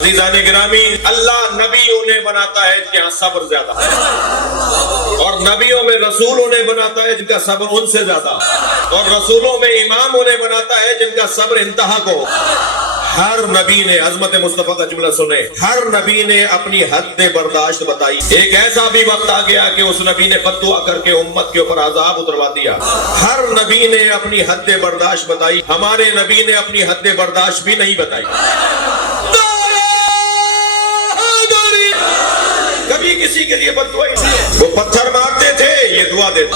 عزیزان گرامی، اللہ نبی انہیں بناتا ہے جن کے یہاں صبر زیادہ ہے، اور نبیوں میں رسول انہیں بناتا ہے جن کا صبر ان سے زیادہ، اور رسولوں میں امام انہیں بناتا ہے جن کا صبر انتہا کو۔ ہر نبی نے عظمت مصطفیٰ کا جملہ سنے، ہر نبی نے اپنی حد برداشت بتائی۔ ایک ایسا بھی وقت آ گیا کہ اس نبی نے بد دعا کر کے امت کے اوپر عذاب اتروا دیا۔ ہر نبی نے اپنی حد برداشت بتائی، ہمارے نبی نے اپنی حد برداشت بھی نہیں بتائی۔ کبھی کسی کے لیے بد دعائی نہیں، وہ پتھر مارتے تھے، یہ دعا دیتے۔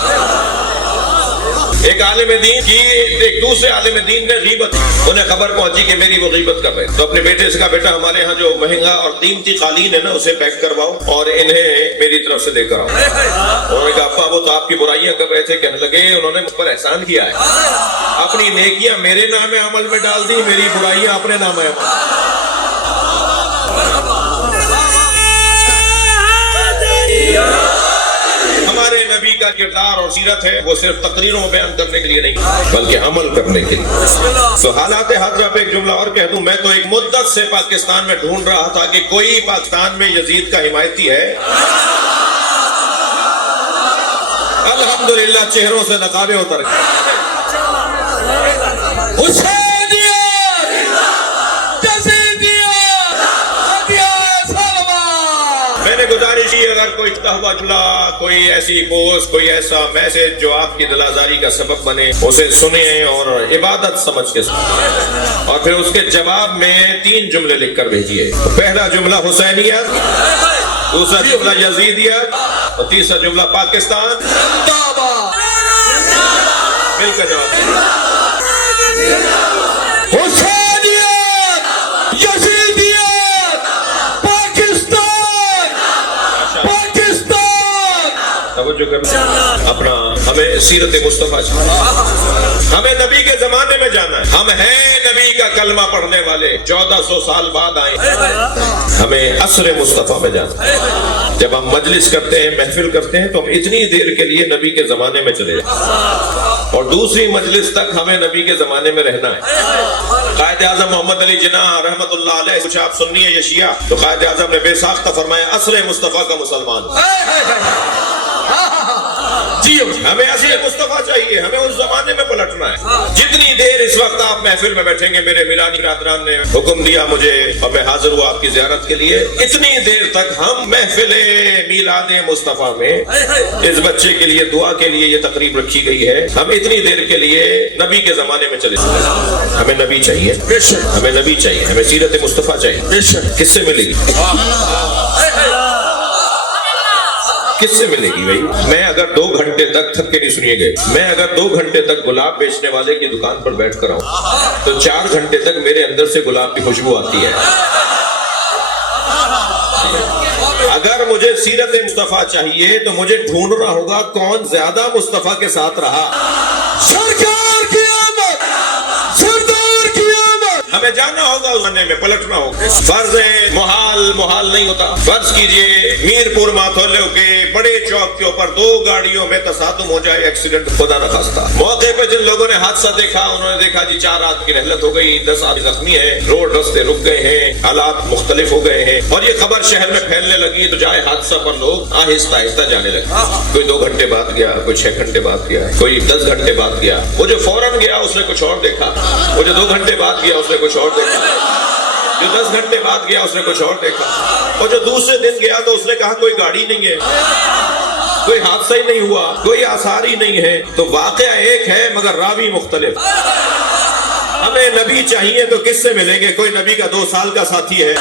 ایک عالم دین کی ایک دوسرے عالم دین نے غیبت، انہیں خبر پہنچی کہ میری وہ غیبت کر رہے ہیں، تو اپنے بیٹے سے کہا بیٹا ہمارے ہاں جو مہنگا اور قیمتی قالین ہے نا اسے پیک کرواؤ اور انہیں میری طرف سے لے کر آؤ۔ انہوں نے کہا ابا وہ تو آپ کی برائیاں کر رہے تھے، کہنے لگے انہوں نے مجھ پر احسان کیا ہے، اپنی نیکیاں میرے نام عمل میں ڈال دی، میری برائیاں اپنے نام عمل۔ ہمارے نبی کا کردار اور سیرت ہے وہ صرف تقریروں میں بیان کرنے کے لیے نہیں بلکہ عمل کرنے کے لیے۔ تو حالات حاضرہ پہ ایک جملہ اور کہہ دوں، میں تو ایک مدت سے پاکستان میں ڈھونڈ رہا تھا کہ کوئی پاکستان میں یزید کا حمایتی ہے۔ الحمدللہ چہروں سے نقابیں اتر گئے۔ میں نے گزارش کی اگر کوئی ہوا جملہ، کوئی ایسی پوسٹ، کوئی ایسا میسج جو آپ کی دلازاری کا سبب بنے، اسے سنیں اور عبادت سمجھ کے سنیں، اور پھر اس کے جواب میں 3 جملے لکھ کر بھیجیے۔ پہلا جملہ حسینیت، دوسرا جملہ یزیدیت، اور تیسرا جملہ پاکستان۔ مل کر جواب اپنا ہمیں سیرت مصطفیٰ چاہیے، ہمیں نبی کے زمانے میں جانا ہے، ہم ہیں نبی کا کلمہ پڑھنے والے، 1400 سال بعد آئے، ہمیں عصر مصطفیٰ میں جانا ہے۔ جب ہم مجلس کرتے ہیں، محفل کرتے ہیں، تو ہم اتنی دیر کے لیے نبی کے زمانے میں چلے جائیں، اور دوسری مجلس تک ہمیں نبی کے زمانے میں رہنا ہے۔ قائد اعظم محمد علی جناح رحمت اللہ علیہ، کچھ آپ سنی ہے یہ شیعہ، تو قائد اعظم نے بے ساختہ فرمایا عصر مصطفیٰ کا مسلمان۔ جی ہمیں عصر مصطفیٰ چاہیے، ہمیں اس زمانے میں پلٹنا ہے۔ جتنی دیر اس وقت آپ محفل میں بیٹھیں گے، میرے میلانی برادران نے حکم دیا مجھے اور میں حاضر ہوا آپ کی زیارت کے لیے، اتنی دیر تک ہم محفل میلاد مصطفیٰ میں اس بچے کے لیے دعا کے لیے یہ تقریب رکھی گئی ہے، ہم اتنی دیر کے لیے نبی کے زمانے میں چلے جائیں۔ ہمیں نبی چاہیے، ہمیں نبی چاہیے، ہمیں سیرت مصطفیٰ چاہیے۔ کس سے ملے گی؟ کس سے ملے گی بھائی؟ میں اگر 2 گھنٹے تک، تھک کے نہیں سنیے گئے، میں اگر 2 گھنٹے تک گلاب بیچنے والے کی دکان پر بیٹھ کر آؤں تو 4 گھنٹے تک میرے اندر سے گلاب کی خوشبو آتی ہے۔ اگر مجھے سیرت مصطفیٰ چاہیے تو مجھے ڈھونڈنا ہوگا کون زیادہ مصطفیٰ کے ساتھ رہا۔ سرکار کی آمد، سردار کی آمد، ہمیں جانا ہوگا اس زمانے میں، پلٹنا ہوگا۔ فرض ہے محال نہیں ہوتا۔ فرض کیجئے میرپور ماتھولے کے بڑے چوک کے اوپر 2 گاڑیوں میں تصادم ہو جائے، ایکسیڈنٹ، خدا نہ خواستہ۔ موقع پہ جن لوگوں نے حادثہ دیکھا، انہوں نے دیکھا جی 4 رات کی رحلت ہو گئی، 10 آدمی زخمی ہیں، روڈ رستے رک گئے ہیں، حالات مختلف ہو گئے ہیں، اور یہ خبر شہر میں پھیلنے لگی تو جائے حادثہ پر لوگ آہستہ آہستہ جانے لگے۔ کوئی 2 گھنٹے بعد گیا، کوئی 6 گھنٹے بعد گیا، کوئی 10 گھنٹے بعد گیا۔ وہ جو فوراً گیا اس نے کچھ اور دیکھا، وہ جو 2 گھنٹے بعد گیا اس نے کچھ اور دیکھا، جو 10 گھنٹے بعد گیا اس نے کچھ اور دیکھا، اور جو دوسرے دن گیا تو اس نے کہا کوئی گاڑی نہیں ہے، کوئی حادثہ ہی نہیں ہوا، کوئی آثار ہی نہیں ہے۔ تو واقعہ ایک ہے مگر راوی مختلف۔ ہمیں نبی چاہیے تو کس سے ملیں گے؟ کوئی نبی کا 2 سال کا ساتھی ہے،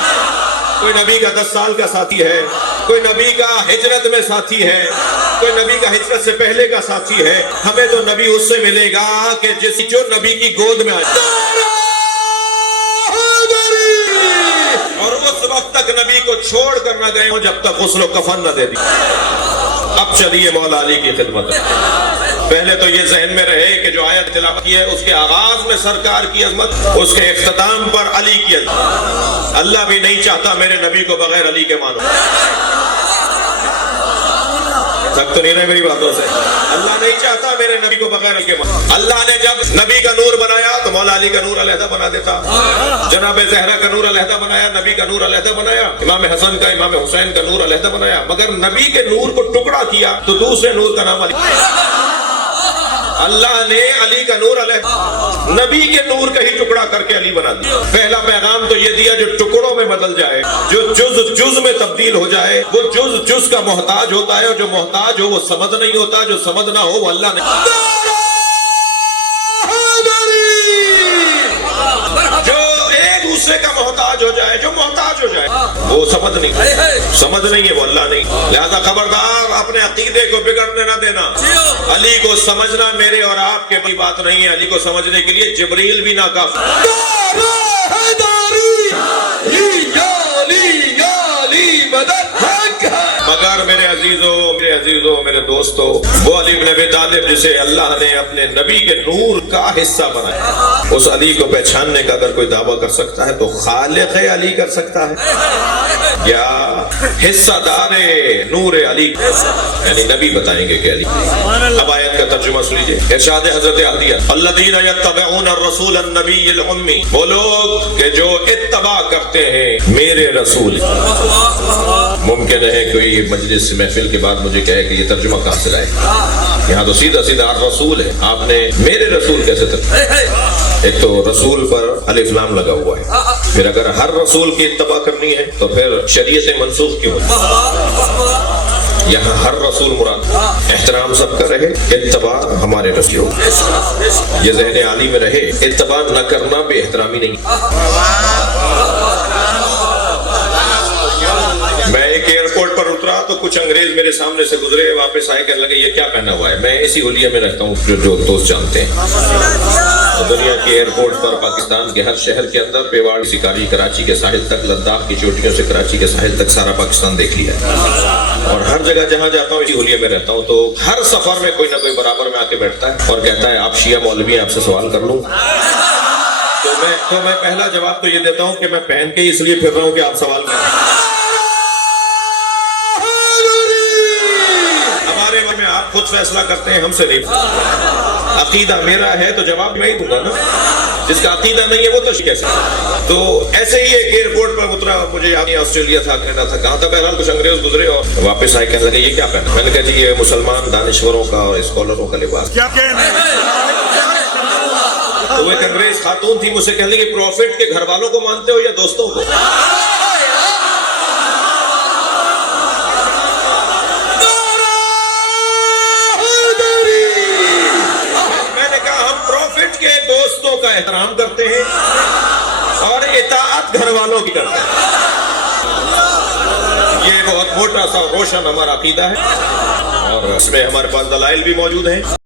کوئی نبی کا 10 سال کا ساتھی ہے، کوئی نبی کا ہجرت میں ساتھی ہے، کوئی نبی کا ہجرت سے پہلے کا ساتھی ہے۔ ہمیں تو نبی اس سے ملے گا کہ جو نبی کی گود میں آئے، اور اس وقت تک نبی کو چھوڑ کر نہ گئے ہوں جب تک غسل و کفن نہ دے دی۔ اب چلیے مولا علی کی خدمت میں۔ پہلے تو یہ ذہن میں رہے کہ جو آیت تلاوت کی ہے اس کے آغاز میں سرکار کی عظمت، اس کے اختتام پر علی کی عظمت۔ اللہ بھی نہیں چاہتا میرے نبی کو بغیر علی کے مانو۔ تھک تو نہیں رہے میری باتوں سے؟ اللہ نہیں چاہتا میرے نبی کو بغیر علی کے مانو. اللہ نے جب نبی کا نور بنایا تو مولا علی کا نور علیحدہ بنا دیتا, جناب زہرا کا نور علیحدہ بنایا, نبی کا نور علیحدہ بنایا, امام حسن کا امام حسین کا نور علیحدہ بنایا, مگر نبی کے نور کو ٹکڑا کیا تو دوسرے نور کا نام علی. اللہ نے علی کا نور علیہ نبی کے نور کا ہی ٹکڑا کر کے علی بنا دیا. پہلا پیغام تو یہ دیا جو ٹکڑوں میں بدل جائے, جو جز میں تبدیل ہو جائے, وہ جز کا محتاج ہوتا ہے, اور جو محتاج ہو وہ سمجھ نہیں ہوتا, جو سمجھ نہ ہو وہ اللہ نے. جو ایک دوسرے کا محتاج ہو جائے, جو محتاج ہو جائے وہ سمجھ نہیں ہے, وہ اللہ نہیں. لہذا خبردار اپنے عقیدے کو بگڑنے نہ دینا. علی کو سمجھنا میرے اور آپ کے بھی بات نہیں ہے, علی کو سمجھنے کے لیے جبریل بھی ناکافی. مگر میرے عزیزوں میرے دوستوں, وہ علی بن ابی طالب جسے اللہ نے اپنے نبی کے نور کا حصہ بنایا, اس علی کو پہچاننے کا اگر کوئی دعویٰ کر سکتا ہے تو خالق علی کر سکتا ہے, یا حصہ دار نور علی یعنی نبی بتائیں گے کہ علی. اب آیت کا ترجمہ سن لیجیے. ارشاد حضرت علیہ الذین یتبعون الرسول النبی الامی, وہ لوگ کہ جو اتباع کرتے ہیں میرے رسول. ممکن ہے کوئی مجلس محفل کے بعد مجھے کہے کہ یہ ترجمہ کہاں سے لائے, یہاں تو سیدھا رسول ہے, آپ نے میرے رسول کیسے ترجمہ؟ ایک تو رسول پر الف لام لگا ہوا ہے, پھر اگر ہر رسول کی اتباع کرنی ہے تو پھر شریعت منسوخ کیوں ہے؟ یہاں ہر رسول مراد, احترام سب کا رہے, اتباع ہمارے رسول, یہ ذہن عالی میں رہے. اتباع نہ کرنا بے احترامی نہیں. میں ایک ایئرپورٹ پر اترا تو کچھ انگریز میرے سامنے سے گزرے, واپس آئے کہنے لگے یہ کیا پہنا ہوا ہے. میں اسی حلیے میں رہتا ہوں جو دوست جانتے ہیں. دنیا کے ایئرپورٹ پر پاکستان کے ہر شہر کے اندر پیواڑ سکاری, کراچی کے ساحل تک, لداخ کی چوٹیوں سے کراچی کے ساحل تک سارا پاکستان دیکھ لیا, اور ہر جگہ جہاں جاتا ہوں اسی حلیے میں رہتا ہوں. تو ہر سفر میں کوئی نہ کوئی برابر میں آ کے بیٹھتا ہے اور کہتا ہے آپ شیعہ مولوی ہیں, آپ سے سوال کر لوں. تو میں پہلا جواب تو یہ دیتا ہوں کہ میں پہن کے اس لیے پھر رہا ہوں کہ آپ سوال کریں. آپ خود فیصلہ کرتے ہیں, ہم سے نہیں. عقیدہ میرا ہے تو جواب میں ہی دوں گا نا, جس کا عقیدہ نہیں ہے وہ تو کیسے. تو ایسے ہی ایک ایئرپورٹ پر اترا, مجھے آسٹریلیا تھا, کینیڈا تھا, کہاں تھا, بہرحال کچھ انگریز گزرے اور واپس آئے کہنے لگے یہ کیا پہنا. میں نے کہا جی یہ مسلمان دانشوروں کا اور اسکالروں کا لباس. تو ایک انگریز خاتون تھی, مجھ سے کہنے لگی پروفٹ کے گھر والوں کو مانتے ہو یا دوستوں کو؟ دوستوں کا احترام کرتے ہیں اور اطاعت گھر والوں کی کرتے ہیں. یہ بہت موٹا سا روشن ہمارا عقیدہ ہے, اور اس میں ہمارے پاس دلائل بھی موجود ہیں.